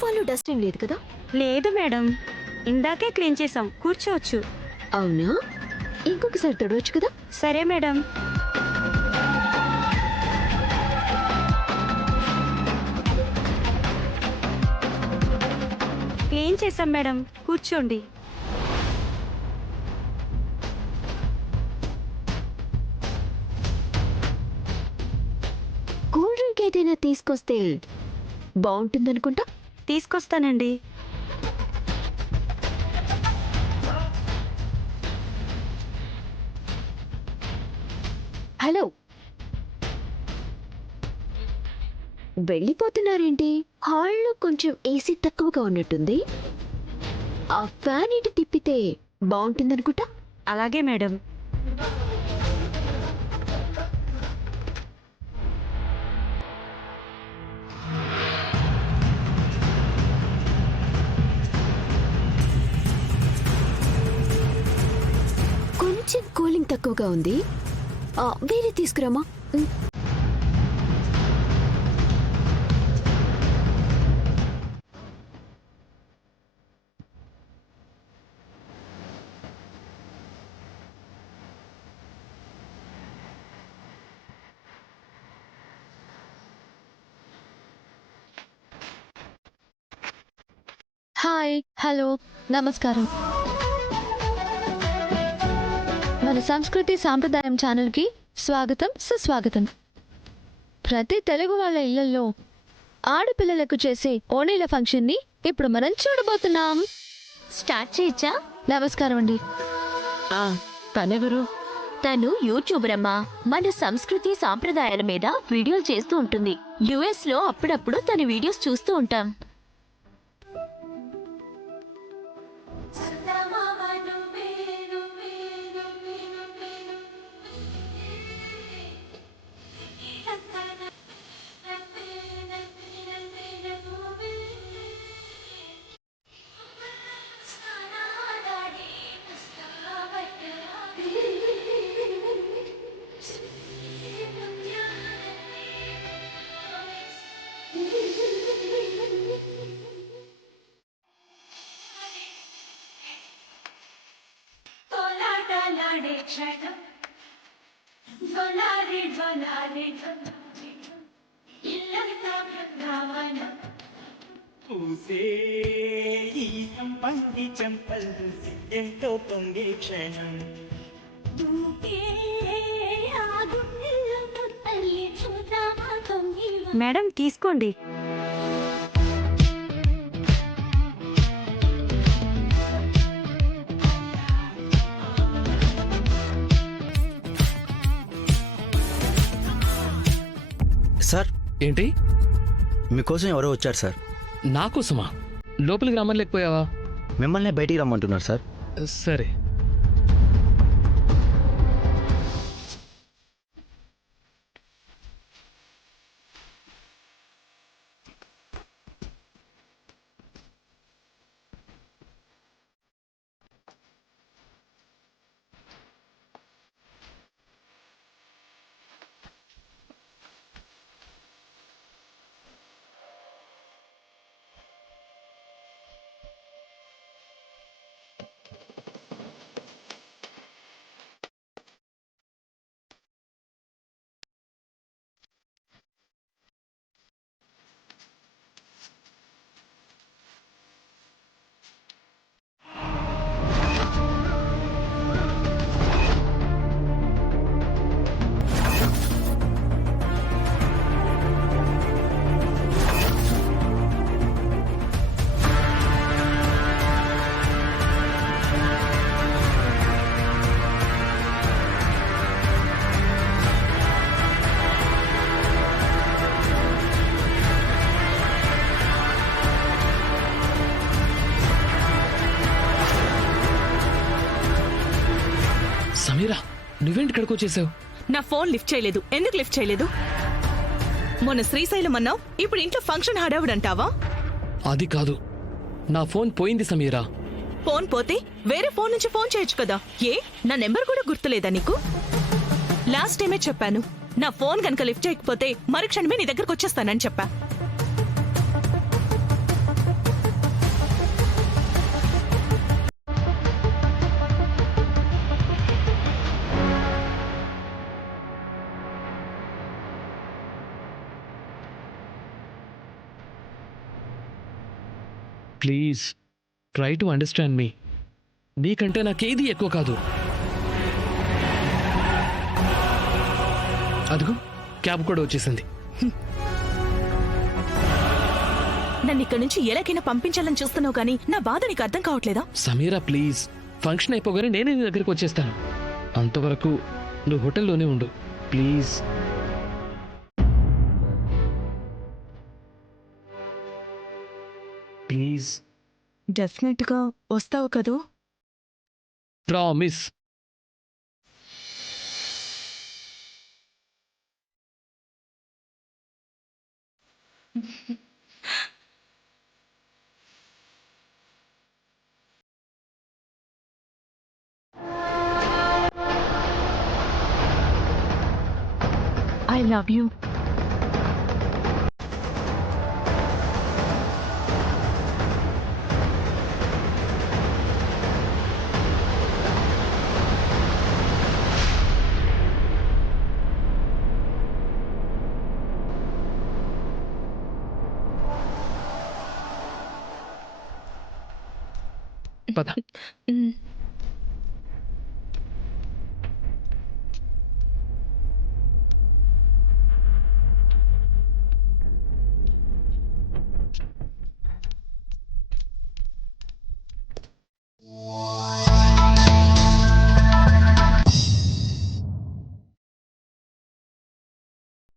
సోఫాలో డస్ట్ ఏం లేదు కదా? లేదు మేడం, ఇందాకే క్లీన్ చేసాం, కూర్చోవచ్చు. అవునా? ఇంకొకసారి తడవచ్చు కదా? సరే మేడం. క్లీన్ చేసాం మేడం, కూర్చోండి. కూల్ డ్రింక్ ఏదైనా తీసుకొస్తే బాగుంటుందనుకుంటా. తీసుకొస్తానండి. హలో, వెళ్ళిపోతున్నారేంటి? హాల్లో కొంచెం ఏసీ తక్కువగా ఉన్నట్టుంది. ఆ ఫ్యాన్ ఇటు తిప్పితే బాగుంటుందనుకుంటా. అలాగే మేడం. కొంచెం కూలింగ్ తక్కువగా ఉంది. వేరే తీసుకురామా? హాయ్, హలో, నమస్కారం. మన సంస్కృతి సాంప్రదాయం ఛానల్కి స్వాగతం, సుస్వాగతం. ప్రతి తెలుగు వాళ్ళ ఇళ్లలో ఆడపిల్లలకు చేసే ఓణీల ఫంక్షన్ని ఇప్పుడు మనం చూడబోతున్నాం. స్టార్ట్ చేయొచ్చా? నమస్కారం అండి. తనెవరు? తను యూట్యూబర్ అమ్మా. మన సంస్కృతి సాంప్రదాయాల మీద వీడియోలు చేస్తూ ఉంటుంది. యుఎస్ లో అప్పుడప్పుడు తన వీడియోస్ చూస్తూ ఉంటాం. పూసే ఈ సంపంగి చెంపలు ఎంతో పొంగే క్షణం. మేడం తీసుకోండి. సార్, ఏంటి? మీకోసం ఎవరో వచ్చారు సార్. నా కోసమా? లోపలికి రమ్మలేకపోయావా? మిమ్మల్ని బయటికి రమ్మంటున్నారు సార్. సరే. సమీరా, నువ్వేంటి ఇక్కడికి వచ్చేసావు? నా ఫోన్ లిఫ్ట్ చేయలేదు. ఎందుకు లిఫ్ట్ చేయలేదు? మొన్న శ్రీశైలం అన్నావు, ఇప్పుడు ఇంట్లో ఫంక్షన్ హడావుడంటావా? అది కాదు, నా ఫోన్ పోయింది సమీరా. ఫోన్ పోతే వేరే ఫోన్ నుంచి ఫోన్ చేయొచ్చు కదా. ఏ, నా నెంబర్ కూడా గుర్తులేదా నీకు? లాస్ట్ టైమే చెప్పాను, నా ఫోన్ కనుక లిఫ్ట్ చేయకపోతే మరుక్షణమే నీ దగ్గరకు వచ్చేస్తానని చెప్పా. ప్లీజ్ ట్రై టు అండర్స్టాండ్ మీ. నీకంటే నాకేది ఎక్కువ కాదు. అదిగో క్యాబ్ కూడా వచ్చేసింది. నన్ను ఇక్కడి నుంచి ఎలాగైనా పంపించాలని చూస్తున్నావు కానీ నా బాధ నీకు అర్థం కావట్లేదా? సమీరా ప్లీజ్, ఫంక్షన్ అయిపోగానే నేనే నీ దగ్గరికి వచ్చేస్తాను. అంతవరకు నువ్వు హోటల్లోనే ఉండు ప్లీజ్. ప్లీజ్ డెఫినెట్ గా వస్తావు కదూ? ప్రామిస్. I love you. పద.